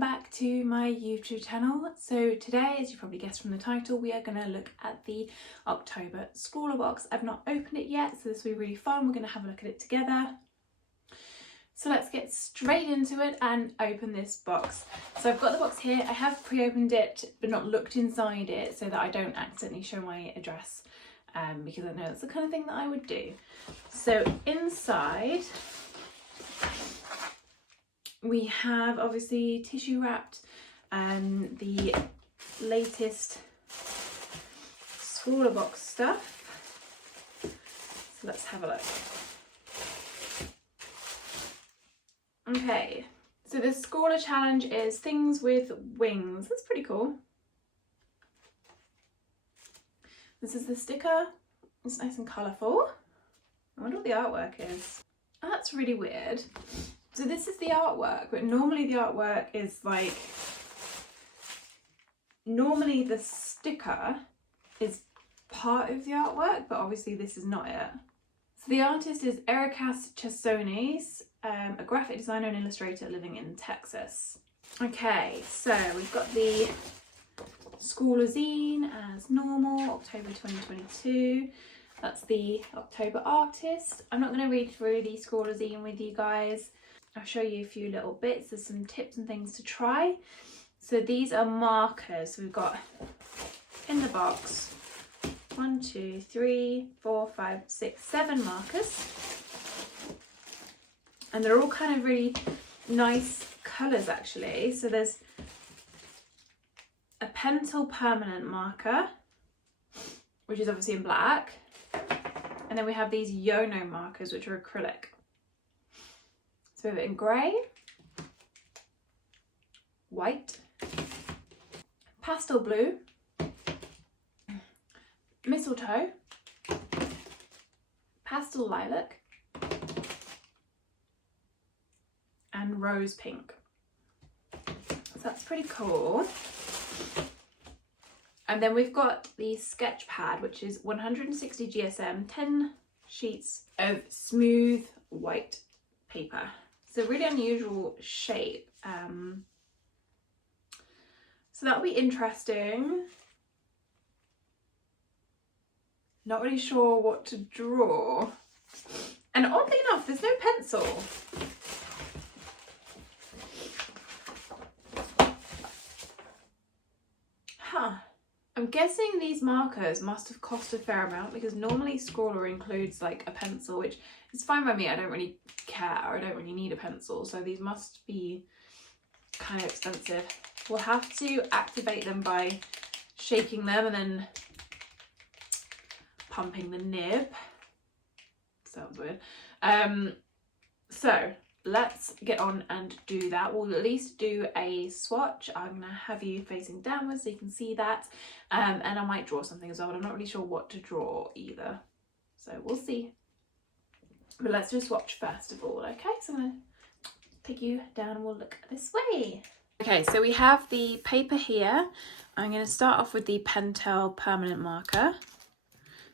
back to my YouTube channel. So today, as you probably guessed from the title, we are going to look at the October Scrawlrbox. I've not opened it yet, so this will be really fun. We're going to have a look at it together. So let's get straight into it and open this box. So I've got the box here. I have pre-opened it but not looked inside it so that I don't accidentally show my address, because I know that's the kind of thing that I would do. So inside we have obviously tissue wrapped the latest Scrawlrbox stuff. So let's have a look. Okay, so the Scrawler challenge is things with wings. That's pretty cool. This is the sticker. It's nice and colourful. I wonder what the artwork is. Oh, that's really weird. So this is the artwork, but normally the artwork is like, normally the sticker is part of the artwork, but obviously this is not it. So the artist is Ericas Chesones, a graphic designer and illustrator living in Texas. Okay, so we've got the Scrawler zine as normal, October 2022. That's the October artist. I'm not going to read through the Scrawler zine with you guys. I'll show you a few little bits. There's some tips and things to try. So these are markers. So we've got in the box 1, 2, 3, 4, 5, 6, 7 markers. And they're all kind of really nice colours actually. So there's a Pentel permanent marker, which is obviously in black. And then we have these Yono markers, which are acrylic. So we have it in grey, white, pastel blue, mistletoe, pastel lilac, and rose pink. So that's pretty cool. And then we've got the sketch pad, which is 160 GSM, 10 sheets of smooth white paper. It's a really unusual shape. So that'll be interesting. Not really sure what to draw. And oddly enough, there's no pencil. Huh. I'm guessing these markers must have cost a fair amount, because normally Scrawler includes like a pencil, which is fine by me. I don't really care, or I don't really need a pencil, so these must be kind of expensive. We'll have to activate them by shaking them and then pumping the nib. Sounds weird. So let's get on and do that. We'll at least do a swatch. I'm gonna have you facing downwards so you can see that, and I might draw something as well, but I'm not really sure what to draw either, so we'll see. But let's do a swatch first of all. Okay, so I'm gonna take you down and we'll look this way. Okay, so we have the paper here. I'm going to start off with the Pentel permanent marker.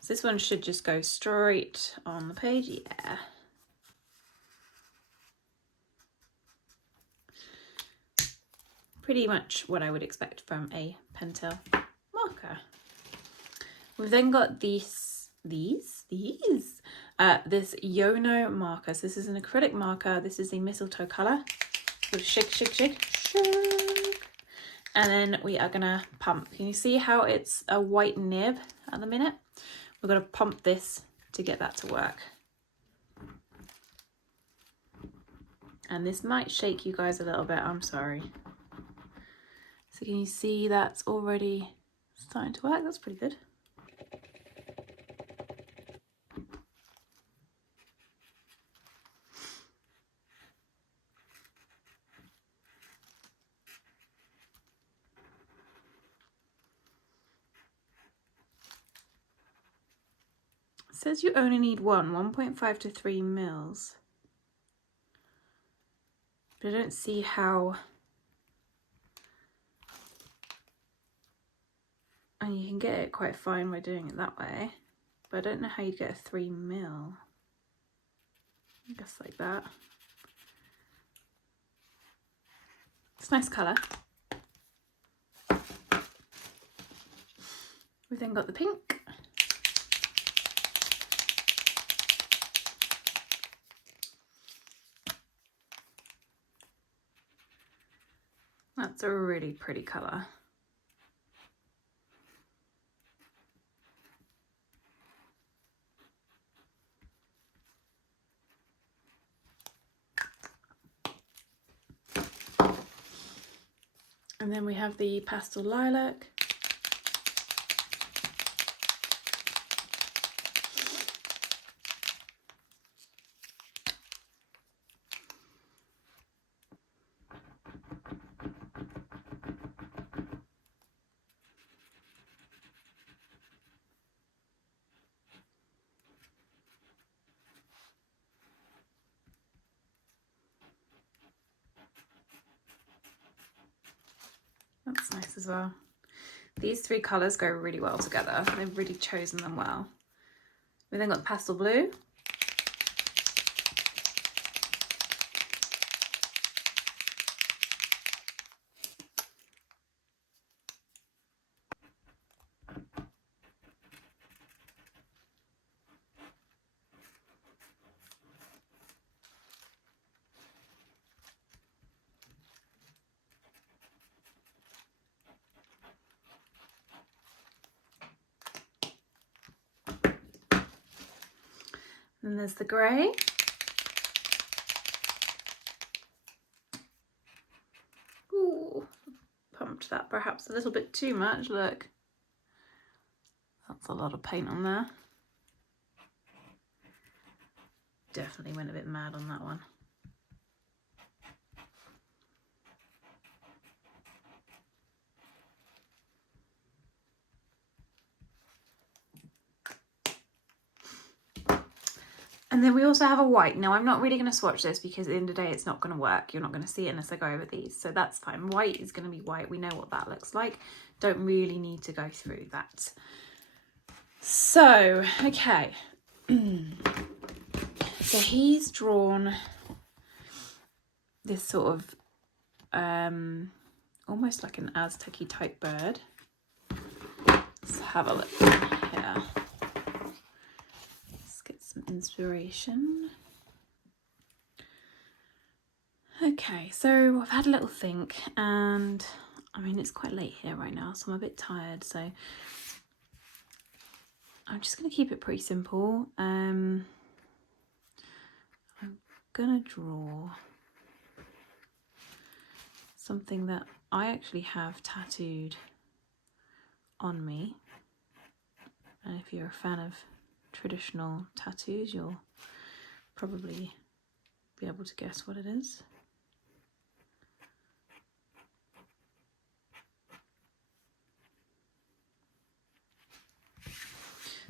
So this one should just go straight on the page. Yeah. Pretty much what I would expect from a Pentel marker. We've then got this Yono marker. So this is an acrylic marker. This is the mistletoe colour. Shake, shake, shake, shake. And then we are gonna pump. Can you see how it's a white nib at the minute? We're gonna pump this to get that to work. And this might shake you guys a little bit, I'm sorry. So can you see that's already starting to work? That's pretty good. It says you only need 1.5 to 3 mils. But I don't see how. And you can get it quite fine by doing it that way, but I don't know how you'd get a 3 mil. I guess like that. It's a nice colour. We've then got the pink. That's a really pretty colour. And then we have the pastel lilac. That's nice as well. These three colours go really well together. They've really chosen them well. We then got the pastel blue. And there's the grey. Ooh, pumped that perhaps a little bit too much, look. That's a lot of paint on there. Definitely went a bit mad on that one. And then we also have a white. Now, I'm not really going to swatch this because at the end of the day, it's not going to work. You're not going to see it unless I go over these. So that's fine. White is going to be white. We know what that looks like. Don't really need to go through that. So, okay. So he's drawn this sort of almost like an Aztec-y type bird. Let's have a look here. Some inspiration. Okay, so I've had a little think, and I mean it's quite late here right now, so I'm a bit tired, so I'm just going to keep it pretty simple. I'm gonna draw something that I actually have tattooed on me, and if you're a fan of traditional tattoos, you'll probably be able to guess what it is.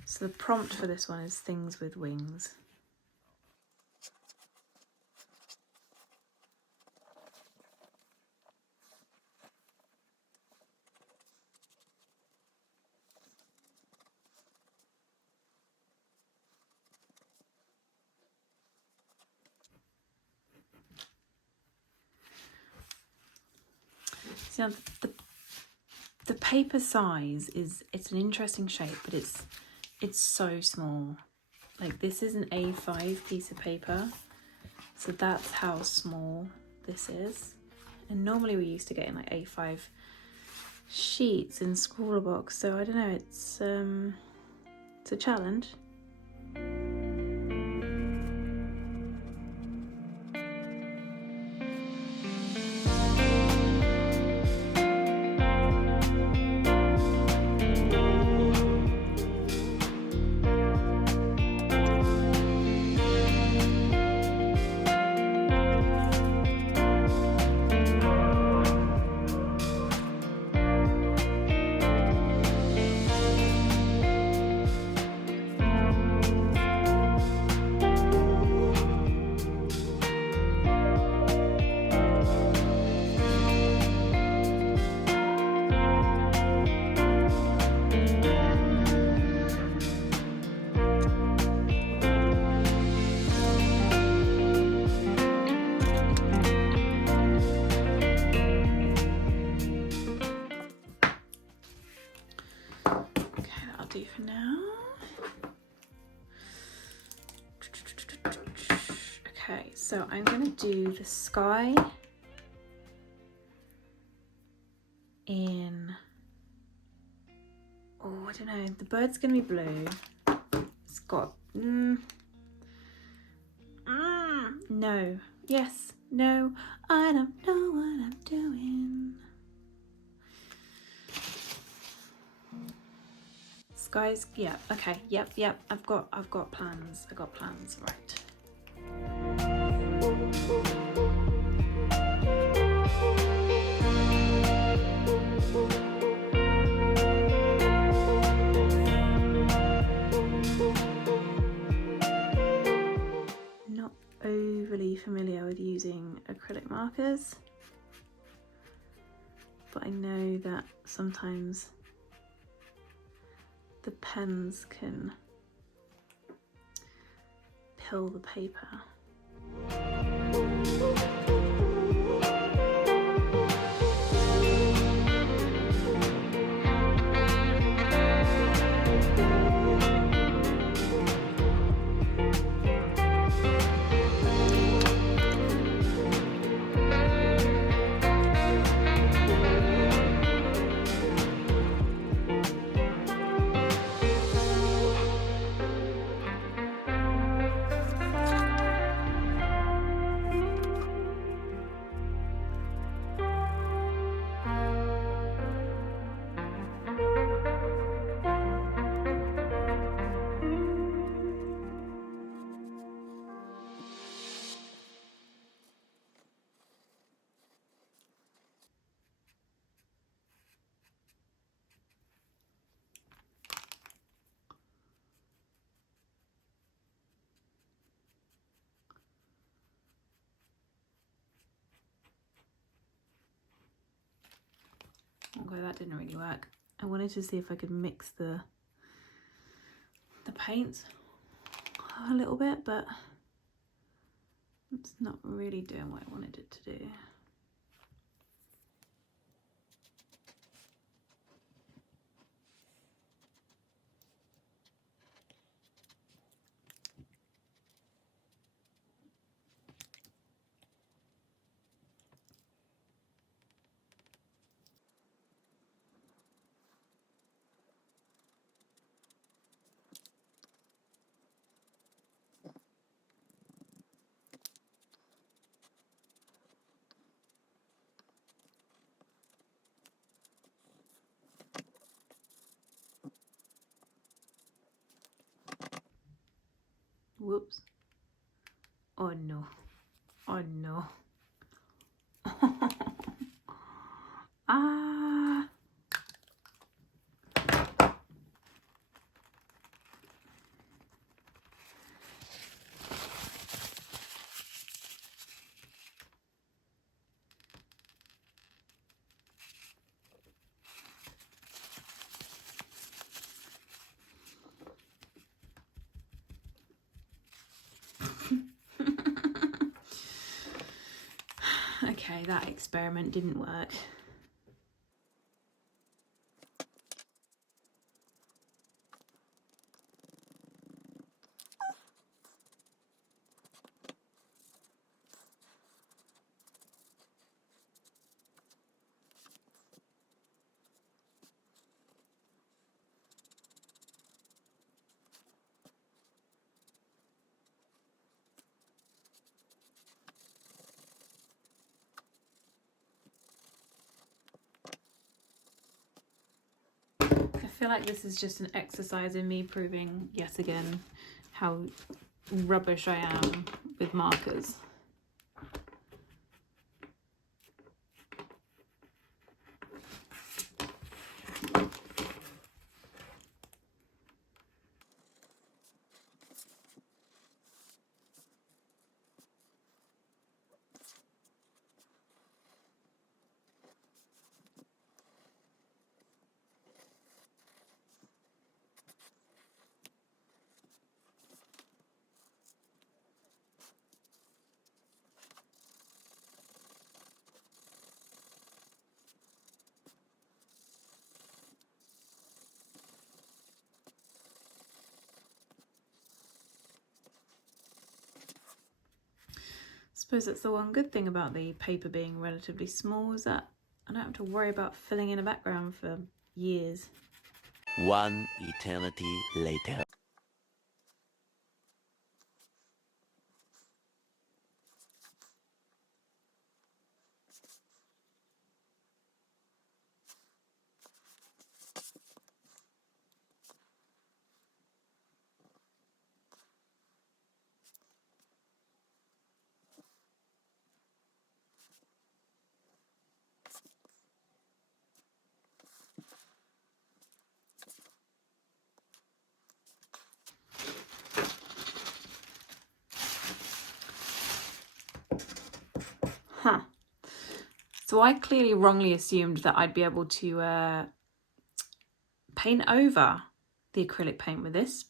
So the prompt for this one is things with wings. So the paper size it's an interesting shape, but it's so small. Like this is an A5 piece of paper, so that's how small this is. And normally we used to get in like A5 sheets in Scrawlrbox, so I don't know, it's a challenge. So I'm going to do the sky in, oh, I don't know, the bird's going to be blue. It's got, no, yes, no, I don't know what I'm doing. Skies, yeah, okay, yep, I've got plans, right. Not overly familiar with using acrylic markers, but I know that sometimes the pens can pill the paper. Okay, that didn't really work. I wanted to see if I could mix the paints a little bit, but it's not really doing what I wanted it to do. Whoops. Oh no. Oh no. Ah. Okay, that experiment didn't work. I feel like this is just an exercise in me proving yet again how rubbish I am with markers. suppose that's the one good thing about the paper being relatively small, is that I don't have to worry about filling in a background for years. One eternity later. Huh. So I clearly wrongly assumed that I'd be able to paint over the acrylic paint with this,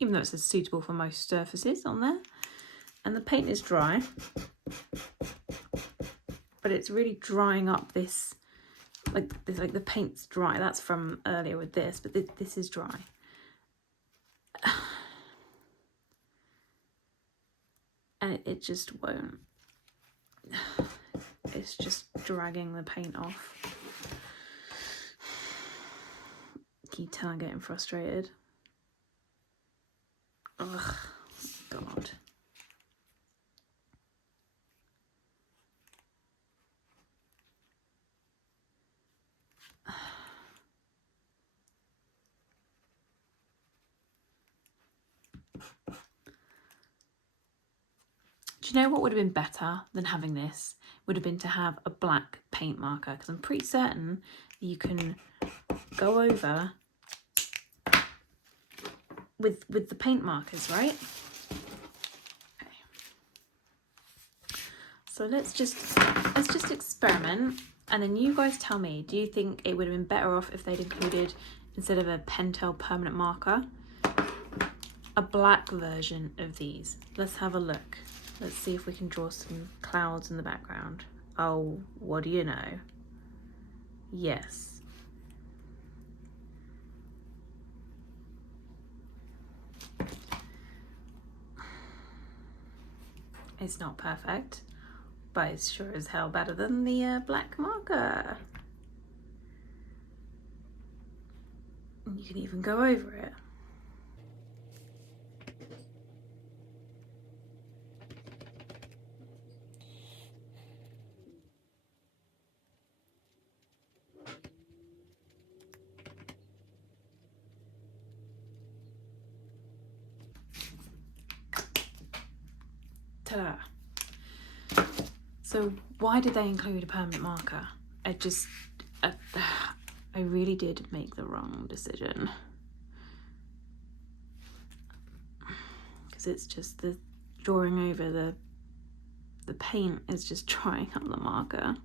even though it says suitable for most surfaces on there. And the paint is dry, but it's really drying up this, like the paint's dry. That's from earlier with this, but this is dry. And it just won't. It's just dragging the paint off. Can you tell I'm getting frustrated? Ugh, God. Do you know what would have been better than having this? Would have been to have a black paint marker, because I'm pretty certain you can go over with the paint markers, right? Okay. So let's just experiment, and then you guys tell me, do you think it would have been better off if they'd included, instead of a Pentel permanent marker, a black version of these? Let's have a look. Let's see if we can draw some clouds in the background. Oh, what do you know? Yes. It's not perfect, but it's sure as hell better than the black marker. And you can even go over it. Ta-da! So why did they include a permanent marker? I really did make the wrong decision. Because it's just the drawing over the paint is just drying up the marker.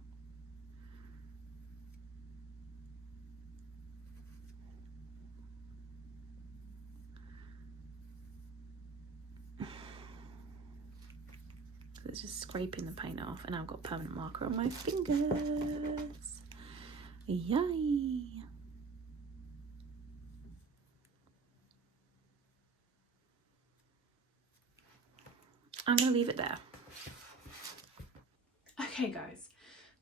It's just scraping the paint off, and I've got permanent marker on my fingers. Yay! I'm gonna leave it there. Okay guys,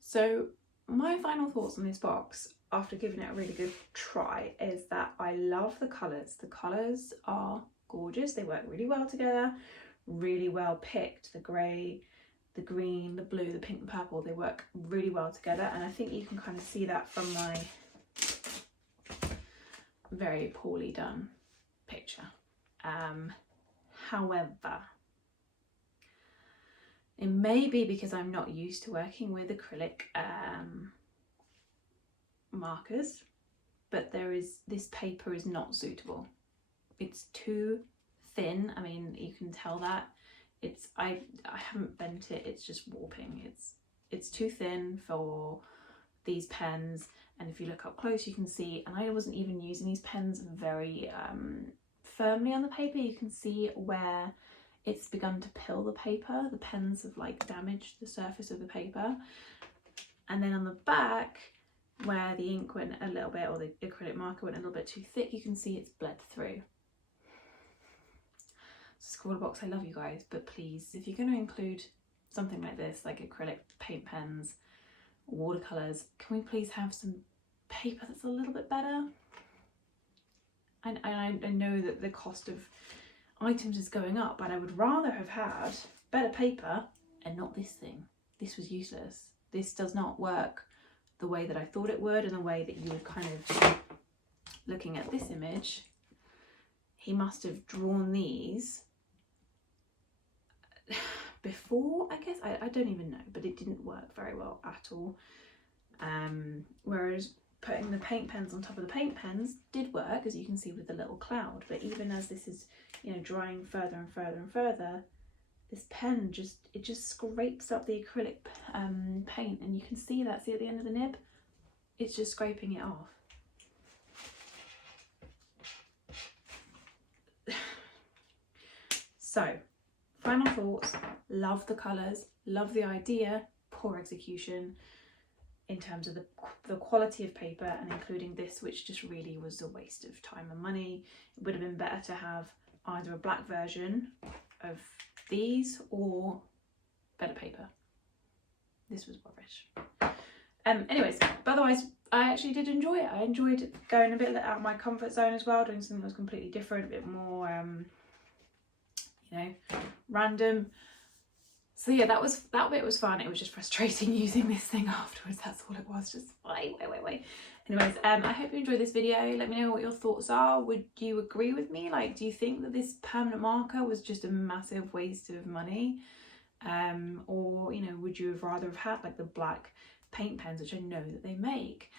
so my final thoughts on this box after giving it a really good try is that I love the colours. The colours are gorgeous, they work really well together, really well picked. The grey, the green, the blue, the pink, the purple, they work really well together, and I think you can kind of see that from my very poorly done picture. However, it may be because I'm not used to working with acrylic markers, but this paper is not suitable. It's too thin. I mean, you can tell that. I haven't bent it, it's just warping. It's too thin for these pens, and if you look up close you can see, and I wasn't even using these pens very firmly on the paper. You can see where it's begun to pill the paper. The pens have like damaged the surface of the paper. And then on the back, where the ink went a little bit, or the acrylic marker went a little bit too thick, you can see it's bled through. Scrawlrbox, I love you guys, but please, if you're going to include something like this, like acrylic paint pens, watercolors. Can we please have some paper that's a little bit better? I know that the cost of items is going up, but I would rather have had better paper and not this thing. This was useless. This does not work the way that I thought it would, and the way that you would kind of, looking at this image, he must have drawn these before, I guess. I don't even know, but it didn't work very well at all. Whereas putting the paint pens on top of the paint pens did work, as you can see with the little cloud. But even as this is, you know, drying further and further and further, this pen just scrapes up the acrylic paint, and you can see that. See at the end of the nib, it's just scraping it off. So, final thoughts: love the colours, love the idea, poor execution in terms of the quality of paper, and including this, which just really was a waste of time and money. It would have been better to have either a black version of these or better paper. This was rubbish. Anyways, but otherwise I actually did enjoy it. I enjoyed going a bit out of my comfort zone as well, doing something that was completely different, a bit more you know, random. So yeah, that bit was fun. It was just frustrating using this thing afterwards. That's all it was. Just wait. Anyways, I hope you enjoyed this video. Let me know what your thoughts are. Would you agree with me? Like, do you think that this permanent marker was just a massive waste of money? Or, you know, would you have rather have had like the black paint pens, which I know that they make?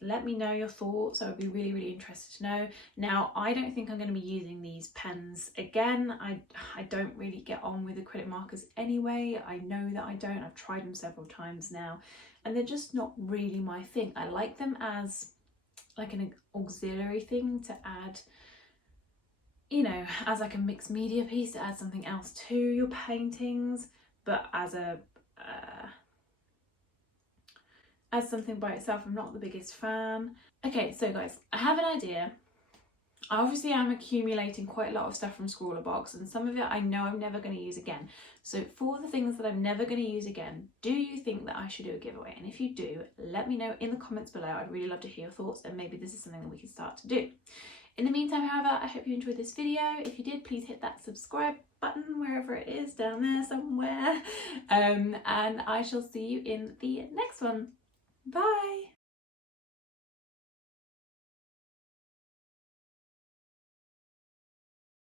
Let me know your thoughts. I would be really, really interested to know. Now, I don't think I'm going to be using these pens again. I don't really get on with acrylic markers anyway. I know that I don't. I've tried them several times now, and they're just not really my thing. I like them as like an auxiliary thing to add, you know, as like a mixed media piece, to add something else to your paintings, but as something by itself, I'm not the biggest fan. Okay, so guys, I have an idea. Obviously, I'm accumulating quite a lot of stuff from Scrawlrbox, and some of it I know I'm never going to use again. So for the things that I'm never going to use again, do you think that I should do a giveaway? And if you do, let me know in the comments below. I'd really love to hear your thoughts, and maybe this is something that we can start to do. In the meantime, however, I hope you enjoyed this video. If you did, please hit that subscribe button wherever it is, down there somewhere. And I shall see you in the next one. Bye!